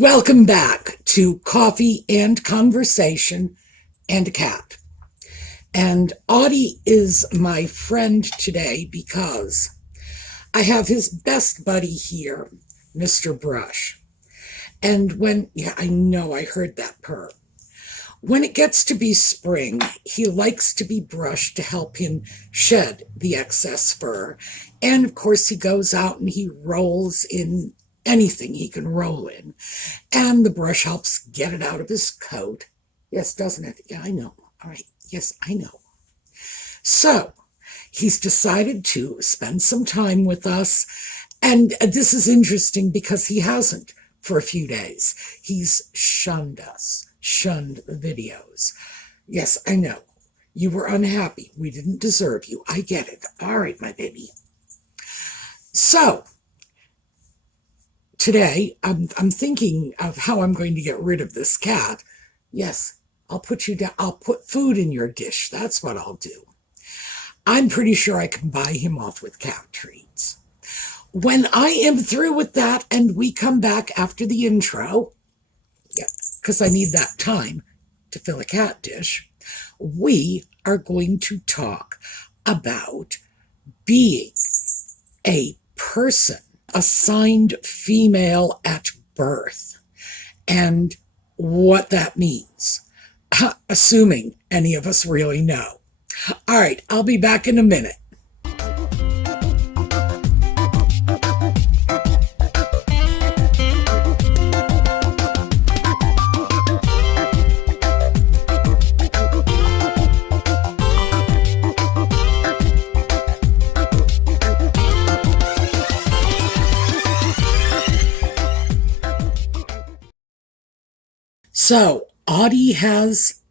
Welcome back to Coffee and Conversation and a Cat. And Audie is my friend today because I have his best buddy here, Mr. Brush. And I know I heard that purr. When it gets to be spring, he likes to be brushed to help him shed the excess fur. And of course, he goes out and he rolls in anything he can roll in. And the brush helps get it out of his coat. Yes, doesn't it? Yeah, I know. All right. Yes, I know. So he's decided to spend some time with us. And this is interesting because he hasn't for a few days. He's shunned us, shunned the videos. Yes, I know. You were unhappy. We didn't deserve you. I get it. All right, my baby. So today, I'm thinking of how I'm going to get rid of this cat. Yes, I'll put you down. I'll put food in your dish. That's what I'll do. I'm pretty sure I can buy him off with cat treats. When I am through with that and we come back after the intro, because I need that time to fill a cat dish, we are going to talk about being a person assigned female at birth and what that means, assuming any of us really know. All right, I'll be back in a minute. So, Audie has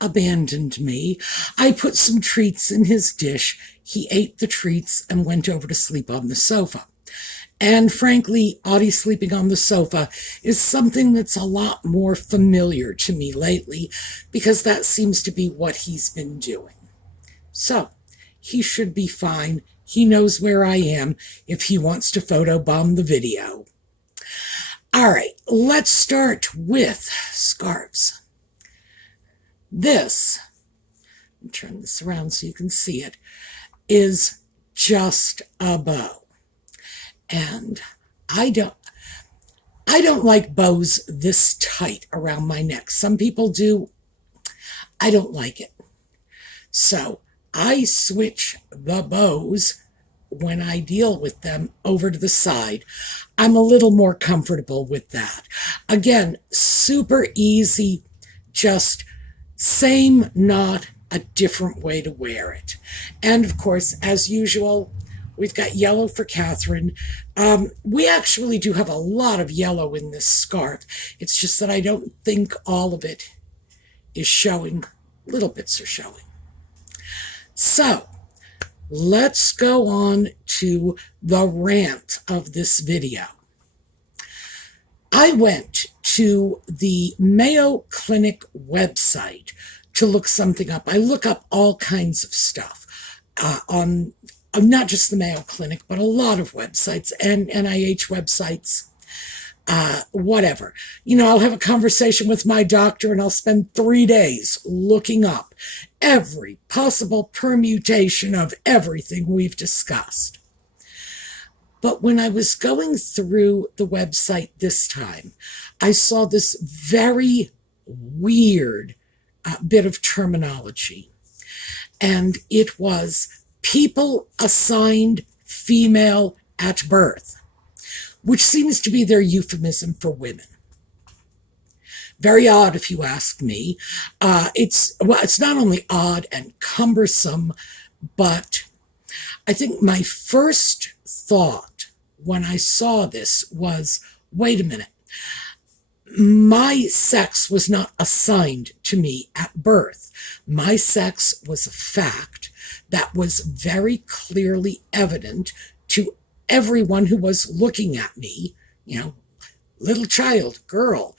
abandoned me. I put some treats in his dish. He ate the treats and went over to sleep on the sofa. And frankly, Audie sleeping on the sofa is something that's a lot more familiar to me lately because that seems to be what he's been doing. So, he should be fine. He knows where I am if he wants to photobomb the video. All right, let's start with scarves. This, let me turn this around so you can see it, is just a bow. And I don't like bows this tight around my neck. Some people do. I don't like it. So I switch the bows when I deal with them over to the side. I'm a little more comfortable with that. Again, super easy, just same knot, a different way to wear it. And of course, as usual, we've got yellow for Catherine. We actually do have a lot of yellow in this scarf. It's just that I don't think all of it is showing. Little bits are showing. So let's go on to the rant of this video. I went to the Mayo Clinic website to look something up. I look up all kinds of stuff on not just the Mayo Clinic, but a lot of websites and NIH websites, whatever. I'll have a conversation with my doctor and I'll spend 3 days looking up every possible permutation of everything we've discussed. But when I was going through the website this time, I saw this very weird bit of terminology. And it was people assigned female at birth, which seems to be their euphemism for women. Very odd, if you ask me. It's not only odd and cumbersome, but I think my first thought when I saw this was, wait a minute, my sex was not assigned to me at birth. My sex was a fact that was very clearly evident to everyone who was looking at me, little child, girl,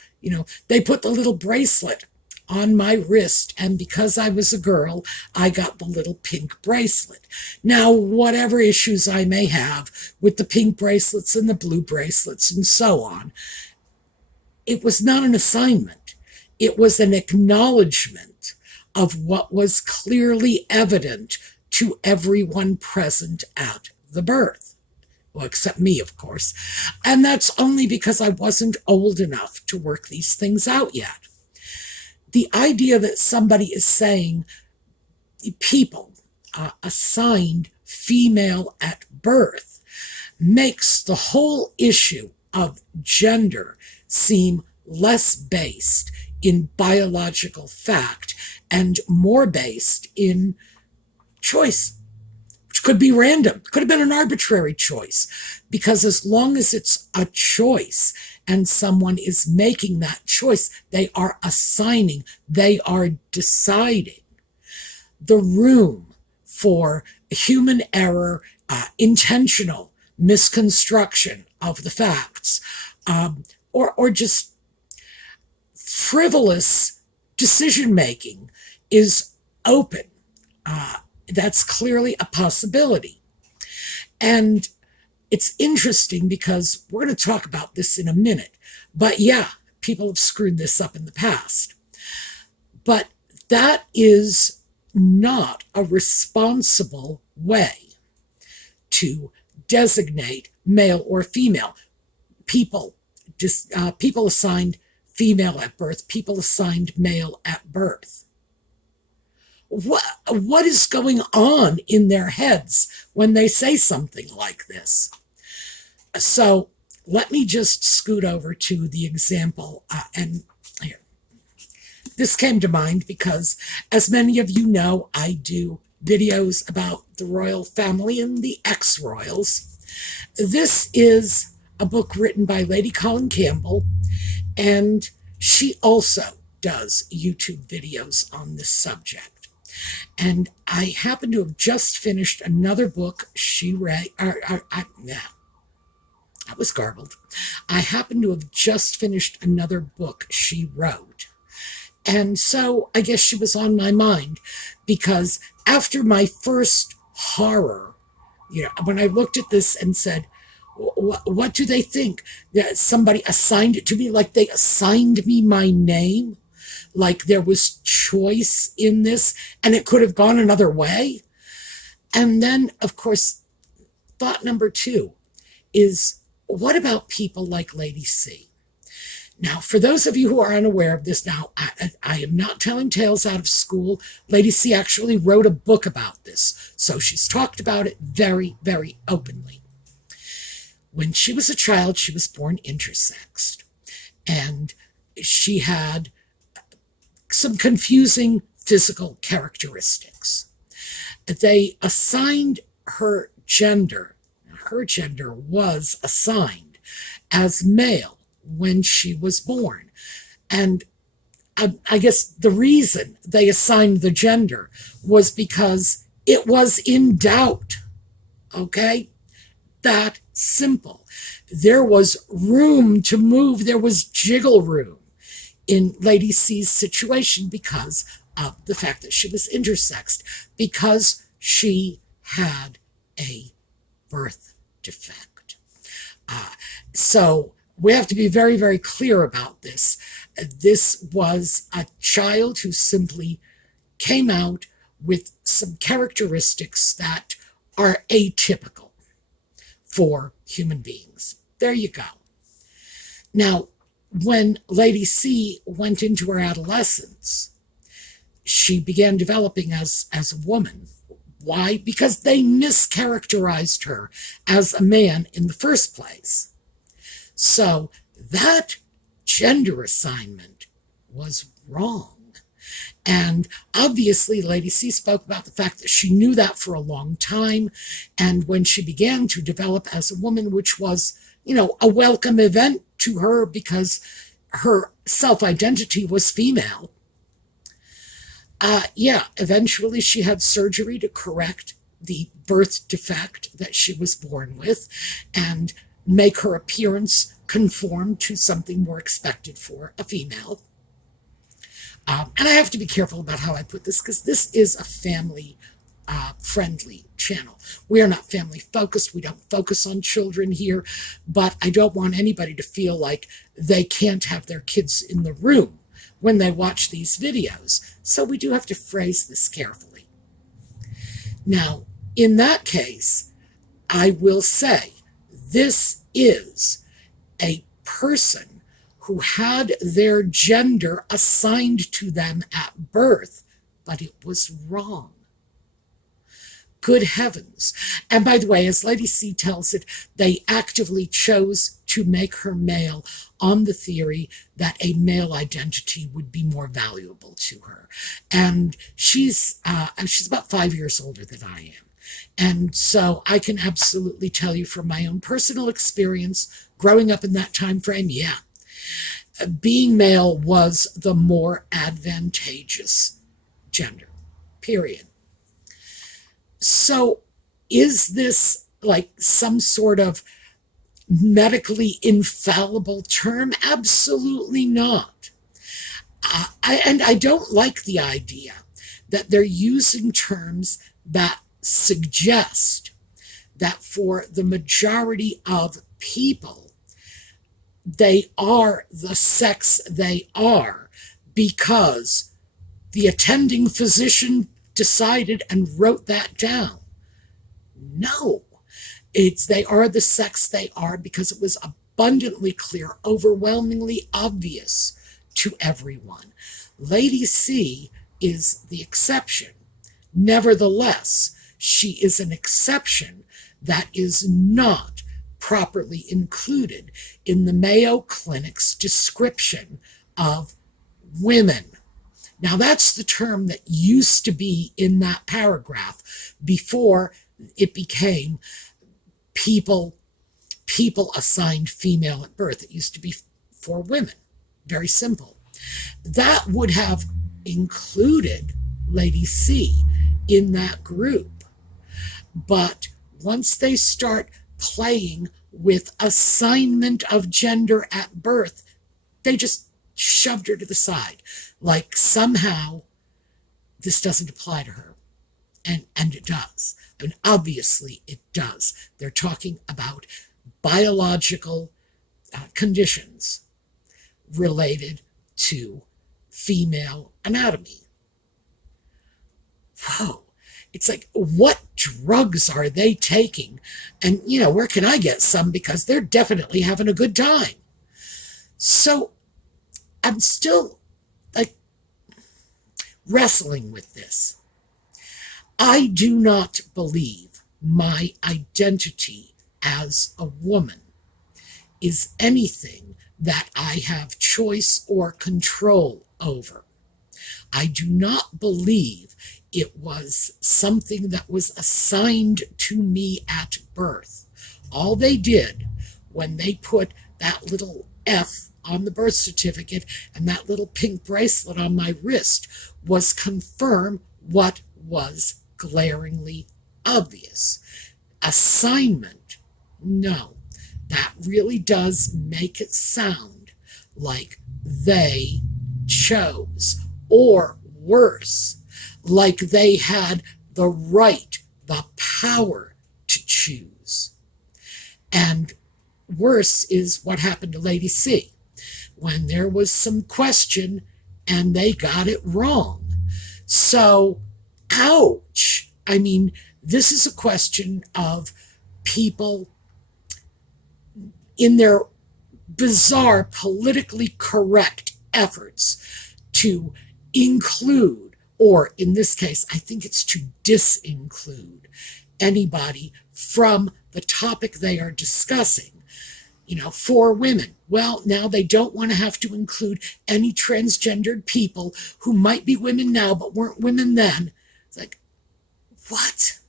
they put the little bracelet on my wrist, and because I was a girl, I got the little pink bracelet. Now, whatever issues I may have with the pink bracelets and the blue bracelets and so on, it was not an assignment. It was an acknowledgement of what was clearly evident to everyone present at the birth. Well, except me, of course. And that's only because I wasn't old enough to work these things out yet. The idea that somebody is saying people assigned female at birth makes the whole issue of gender seem less based in biological fact and more based in choice, which could be random, could have been an arbitrary choice, because as long as it's a choice and someone is making that choice, they are assigning, they are deciding. The room for human error, intentional misconstruction of the facts, or just frivolous decision-making is open. That's clearly a possibility. And it's interesting because we're going to talk about this in a minute. But yeah, people have screwed this up in the past. But that is not a responsible way to designate male or female. People assigned female at birth, people assigned male at birth. What is going on in their heads when they say something like this? So let me just scoot over to the example. And here, this came to mind because, as many of you know, I do videos about the royal family and the ex-royals. This is a book written by Lady Colin Campbell, and she also does YouTube videos on this subject. And I happen to have just finished another book she read. I was garbled. I happen to have just finished another book she wrote. And so I guess she was on my mind, because after my first horror, when I looked at this and said, what do they think? That somebody assigned it to me, like they assigned me my name? Like there was choice in this and it could have gone another way? And then, of course, thought number two is, what about people like Lady C? Now, for those of you who are unaware of this, now, I am not telling tales out of school. Lady C actually wrote a book about this, so she's talked about it very, very openly. When she was a child, she was born intersexed, and she had some confusing physical characteristics. They assigned her gender. Her gender was assigned as male when she was born. And I guess the reason they assigned the gender was because it was in doubt. Okay? That simple. There was room to move. There was jiggle room in Lady C's situation because of the fact that she was intersexed, because she had a birth defect. So we have to be very, very clear about this. This was a child who simply came out with some characteristics that are atypical for human beings. There you go. Now, when Lady C went into her adolescence, she began developing as a woman. Why? Because they mischaracterized her as a man in the first place. So that gender assignment was wrong. And obviously, Lady C spoke about the fact that she knew that for a long time. And when she began to develop as a woman, which was, a welcome event to her because her self-identity was female, eventually she had surgery to correct the birth defect that she was born with and make her appearance conform to something more expected for a female. And I have to be careful about how I put this, because this is a family-friendly channel. We are not family focused. We don't focus on children here, but I don't want anybody to feel like they can't have their kids in the room when they watch these videos. So we do have to phrase this carefully. Now, in that case, I will say this is a person who had their gender assigned to them at birth, but it was wrong. Good heavens. And by the way, as Lady C tells it, they actively chose to make her male on the theory that a male identity would be more valuable to her. And she's about 5 years older than I am. And so I can absolutely tell you from my own personal experience, growing up in that time frame, yeah, being male was the more advantageous gender, period. So is this like some sort of medically infallible term? Absolutely not. I don't like the idea that they're using terms that suggest that for the majority of people, they are the sex they are because the attending physician decided and wrote that down. No, they are the sex they are because it was abundantly clear, overwhelmingly obvious to everyone. Lady C is the exception. Nevertheless, she is an exception that is not properly included in the Mayo Clinic's description of women. Now, that's the term that used to be in that paragraph before it became people assigned female at birth. It used to be for women. Very simple. That would have included Lady C in that group. But once they start playing with assignment of gender at birth, they just shoved her to the side. Like somehow this doesn't apply to her. And it does. And obviously it does. They're talking about biological conditions related to female anatomy. Whoa. It's like, what drugs are they taking? And, where can I get some? Because they're definitely having a good time. So I'm still, wrestling with this. I do not believe my identity as a woman is anything that I have choice or control over. I do not believe it was something that was assigned to me at birth. All they did when they put that little F on the birth certificate and that little pink bracelet on my wrist was confirm what was glaringly obvious. Assignment, no. That really does make it sound like they chose, or worse, like they had the right, the power to choose. And worse is what happened to Lady C, when there was some question and they got it wrong. So, ouch. I mean, this is a question of people in their bizarre, politically correct efforts to include, or in this case, I think it's to disinclude anybody from the topic they are discussing. For women. Well, now they don't want to have to include any transgendered people who might be women now but weren't women then. It's like, what?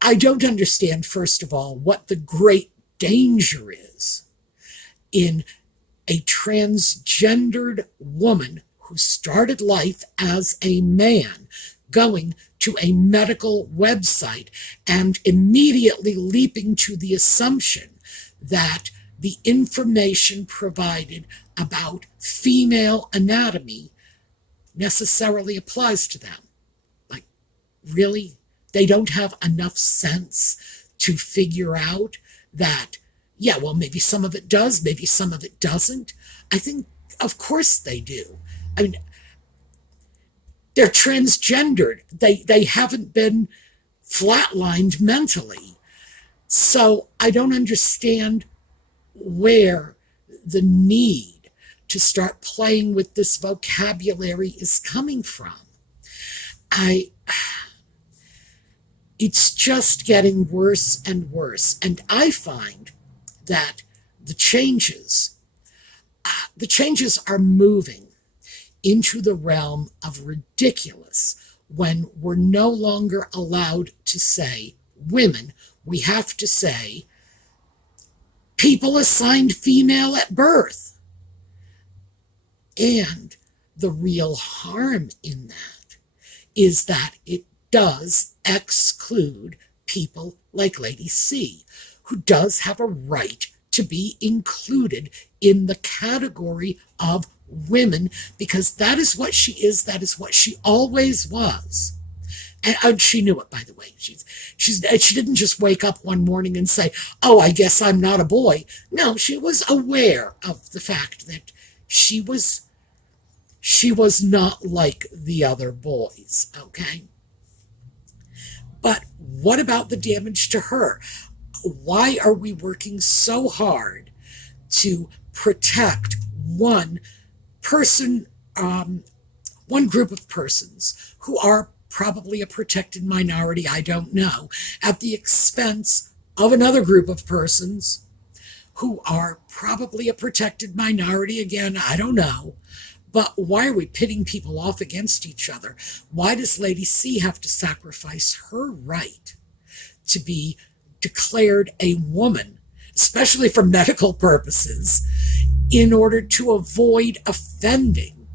I don't understand, first of all, what the great danger is in a transgendered woman who started life as a man going to a medical website and immediately leaping to the assumption that the information provided about female anatomy necessarily applies to them. Like, Really? They don't have enough sense to figure out that, yeah, well, maybe some of it does, maybe some of it doesn't. I think, of course, they do. I mean, they're transgendered. They haven't been flatlined mentally. So I don't understand where the need to start playing with this vocabulary is coming from. I It's just getting worse and worse. And I find that the changes, the changes are moving into the realm of ridiculous when we're no longer allowed to say women. We have to say people assigned female at birth. And the real harm in that is that it does exclude people like Lady C, who does have a right to be included in the category of women, because that is what she is, that is what she always was. And she knew it, by the way. She didn't just wake up one morning and say, oh, I guess I'm not a boy. No, she was aware of the fact that she was not like the other boys, okay? But what about the damage to her? Why are we working so hard to protect one person, one group of persons who are probably a protected minority, I don't know, at the expense of another group of persons who are probably a protected minority, again, I don't know. But why are we pitting people off against each other? Why does Lady C have to sacrifice her right to be declared a woman, especially for medical purposes, in order to avoid offending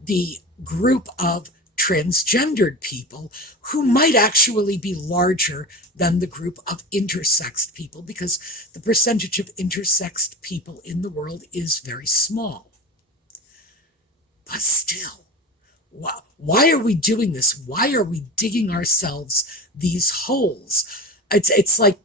the group of transgendered people who might actually be larger than the group of intersexed people, because the percentage of intersexed people in the world is very small. But still, why are we doing this? Why are we digging ourselves these holes? It's like,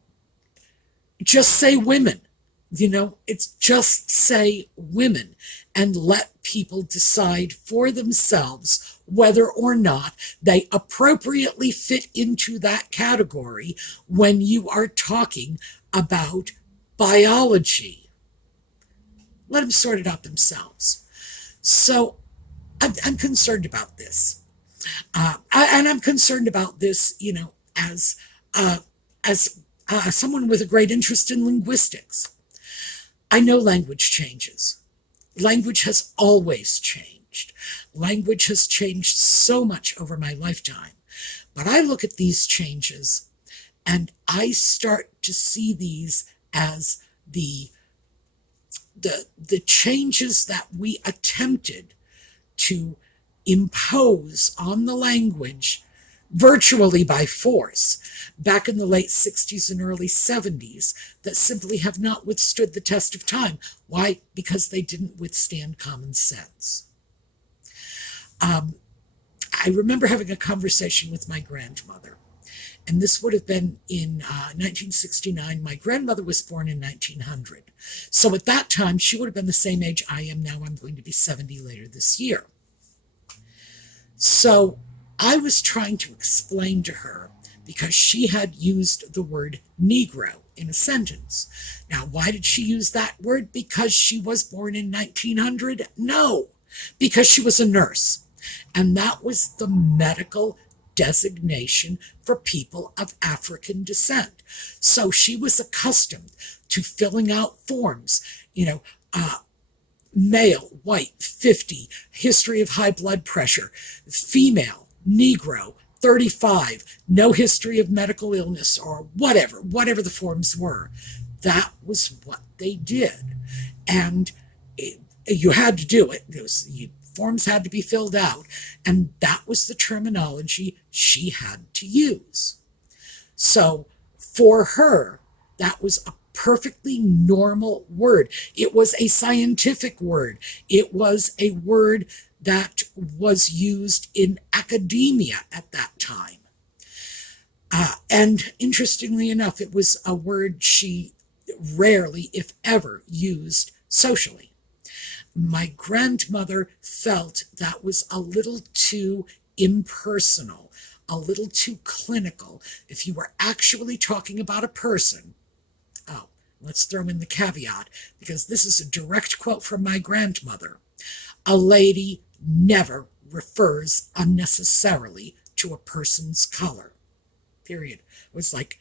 just say women, it's just say women and let people decide for themselves whether or not they appropriately fit into that category when you are talking about biology. Let them sort it out themselves. So I'm concerned about this. And I'm concerned about this, as someone with a great interest in linguistics. I know language changes. Language has always changed. Language has changed so much over my lifetime. But I look at these changes and I start to see these as the changes that we attempted to impose on the language virtually by force back in the late 60s and early 70s that simply have not withstood the test of time. Why? Because they didn't withstand common sense. I remember having a conversation with my grandmother, and this would have been in 1969. My grandmother was born in 1900. So at that time, she would have been the same age I am now. I'm going to be 70 later this year. So I was trying to explain to her, because she had used the word Negro in a sentence. Now, why did she use that word? Because she was born in 1900? No, because she was a nurse. And that was the medical designation for people of African descent. So she was accustomed to filling out forms, male, white, 50, history of high blood pressure, female, Negro, 35, no history of medical illness, or whatever the forms were. That was what they did. And you had to do it. Forms had to be filled out. And that was the terminology she had to use. So for her, that was a perfectly normal word. It was a scientific word. It was a word that was used in academia at that time. And interestingly enough, it was a word she rarely, if ever, used socially. My grandmother felt that was a little too impersonal, a little too clinical. If you were actually talking about a person, oh, let's throw in the caveat, because this is a direct quote from my grandmother. A lady never refers unnecessarily to a person's color. Period. It was like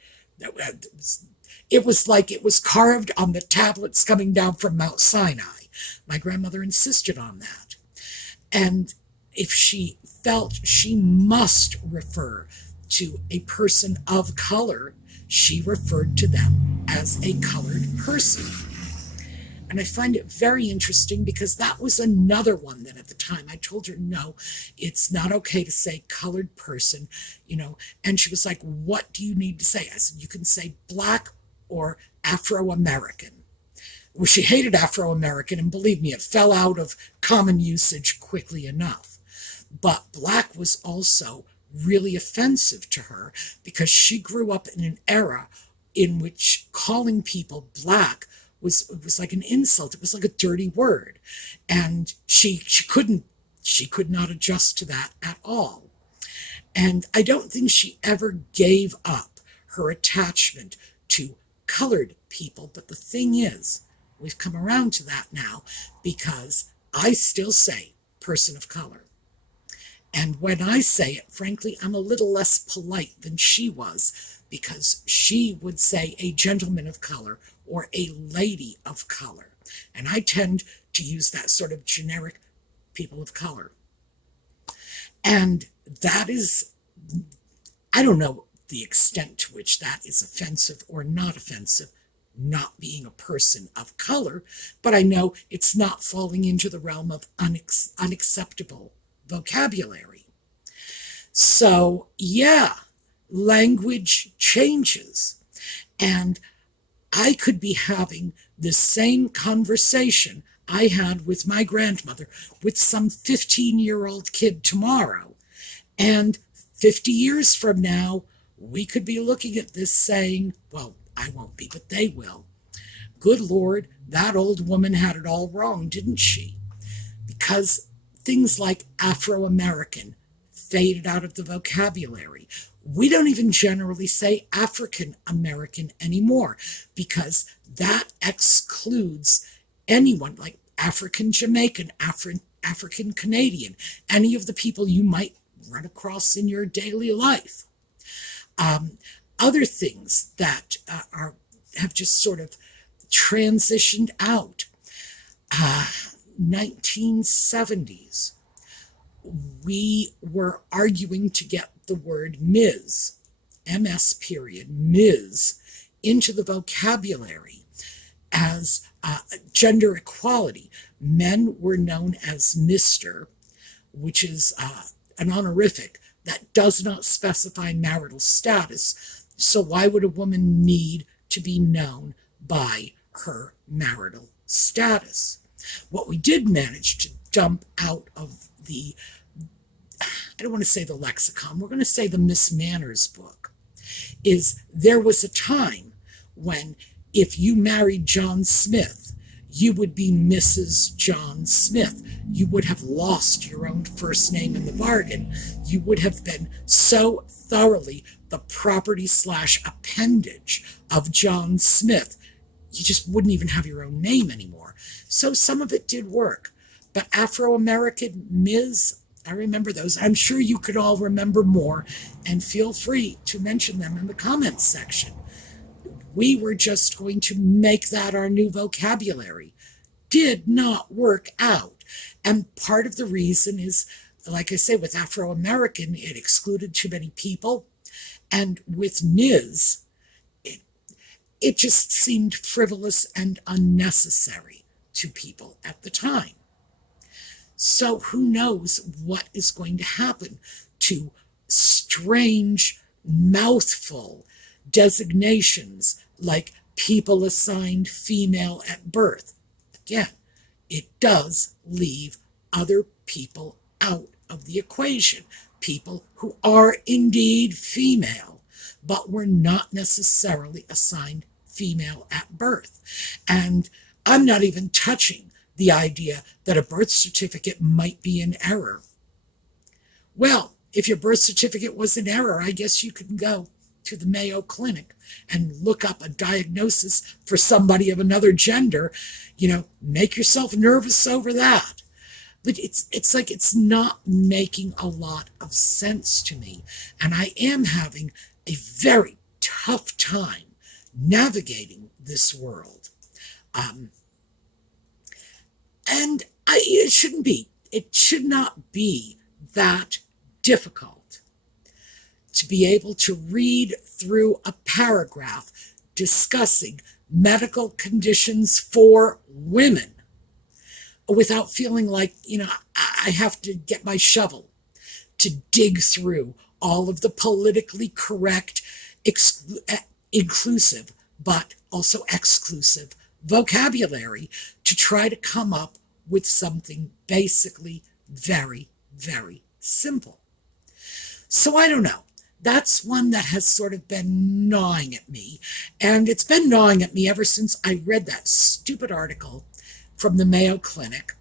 it was carved on the tablets coming down from Mount Sinai. My grandmother insisted on that. And if she felt she must refer to a person of color, she referred to them as a colored person. And I find it very interesting because that was another one that at the time I told her, no, it's not okay to say colored person, And she was like, what do you need to say? I said, you can say black or Afro-American. Well, she hated Afro-American, and believe me, it fell out of common usage quickly enough. But black was also really offensive to her because she grew up in an era in which calling people black was like an insult. It was like a dirty word. And she could not adjust to that at all. And I don't think she ever gave up her attachment to colored people. But the thing is, we've come around to that now because I still say person of color. And when I say it, frankly, I'm a little less polite than she was because she would say a gentleman of color or a lady of color. And I tend to use that sort of generic people of color. And that is, I don't know the extent to which that is offensive or not offensive, not being a person of color, but I know it's not falling into the realm of unacceptable vocabulary. So, yeah, language changes. And I could be having the same conversation I had with my grandmother with some 15-year-old kid tomorrow. And 50 years from now, we could be looking at this saying, well, I won't be, but they will. Good Lord, that old woman had it all wrong, didn't she? Because things like Afro-American faded out of the vocabulary. We don't even generally say African American anymore because that excludes anyone like African Jamaican, African Canadian, any of the people you might run across in your daily life. Other things that have just sort of transitioned out. 1970s, we were arguing to get the word Ms, MS period, Ms, into the vocabulary as gender equality. Men were known as Mr., which is an honorific that does not specify marital status. So why would a woman need to be known by her marital status? What we did manage to dump out of the, I don't want to say the lexicon, we're going to say the Miss Manners book, is there was a time when if you married John Smith, you would be Mrs. John Smith. You would have lost your own first name in the bargain. You would have been so thoroughly the property/appendage of John Smith, you just wouldn't even have your own name anymore. So some of it did work. But Afro-American, Ms., I remember those. I'm sure you could all remember more, and feel free to mention them in the comments section. We were just going to make that our new vocabulary. Did not work out. And part of the reason is, like I say, with Afro-American, it excluded too many people. And with Ms., it just seemed frivolous and unnecessary to people at the time. So who knows what is going to happen to strange, mouthful designations like people assigned female at birth. Again, it does leave other people out of the equation. People who are indeed female. but were not necessarily assigned female at birth. And I'm not even touching the idea that a birth certificate might be in error. Well, if your birth certificate was in error, I guess you could go to the Mayo Clinic and look up a diagnosis for somebody of another gender. Make yourself nervous over that. But it's like it's not making a lot of sense to me. And I am having a very tough time navigating this world. And it shouldn't be. It should not be that difficult to be able to read through a paragraph discussing medical conditions for women without feeling like, I have to get my shovel to dig through all of the politically correct, inclusive, but also exclusive vocabulary to try to come up with something basically very, very simple. So I don't know. That's one that has sort of been gnawing at me. And it's been gnawing at me ever since I read that stupid article from the Mayo Clinic.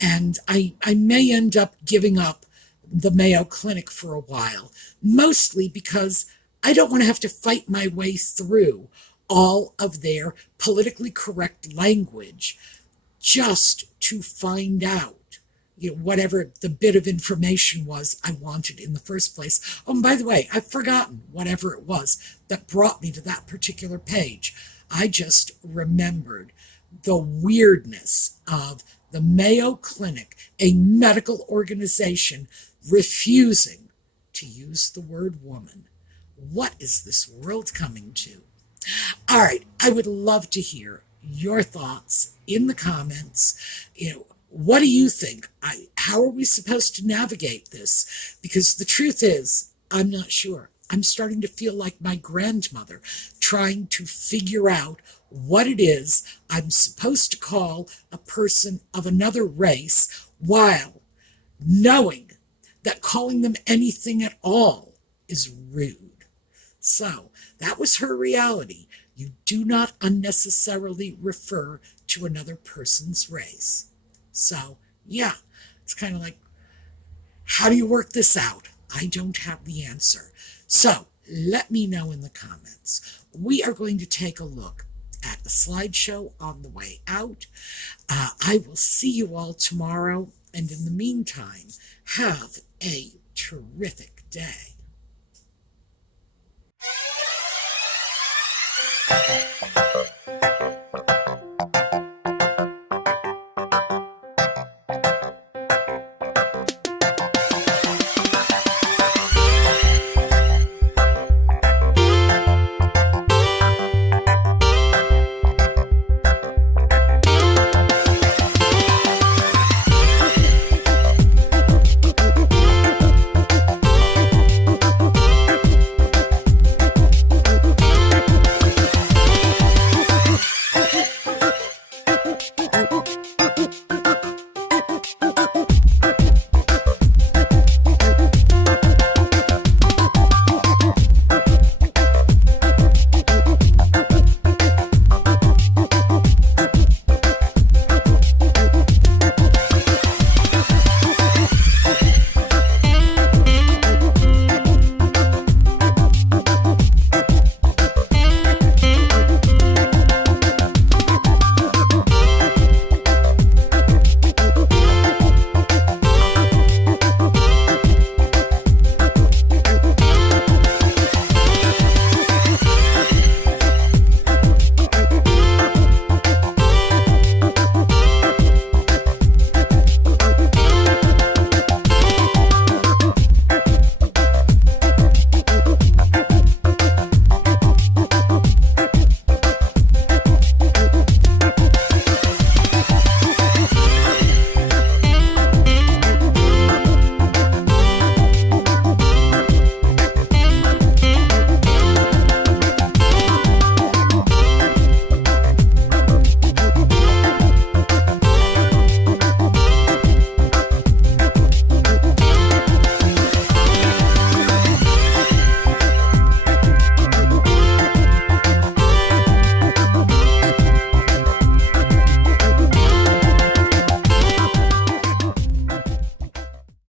And I may end up giving up the Mayo Clinic for a while, mostly because I don't want to have to fight my way through all of their politically correct language just to find out whatever the bit of information was I wanted in the first place. Oh, and by the way, I've forgotten whatever it was that brought me to that particular page. I just remembered the weirdness of the Mayo Clinic, a medical organization, refusing to use the word woman. What is this world coming to? All right, I would love to hear your thoughts in the comments. What do you think? How are we supposed to navigate this? Because the truth is, I'm not sure. I'm starting to feel like my grandmother trying to figure out what it is I'm supposed to call a person of another race while knowing that calling them anything at all is rude. So that was her reality. You do not unnecessarily refer to another person's race. So, yeah, it's kind of like, how do you work this out? I don't have the answer. So, let me know in the comments. We are going to take a look at the slideshow on the way out. I will see you all tomorrow, and in the meantime, have a terrific day.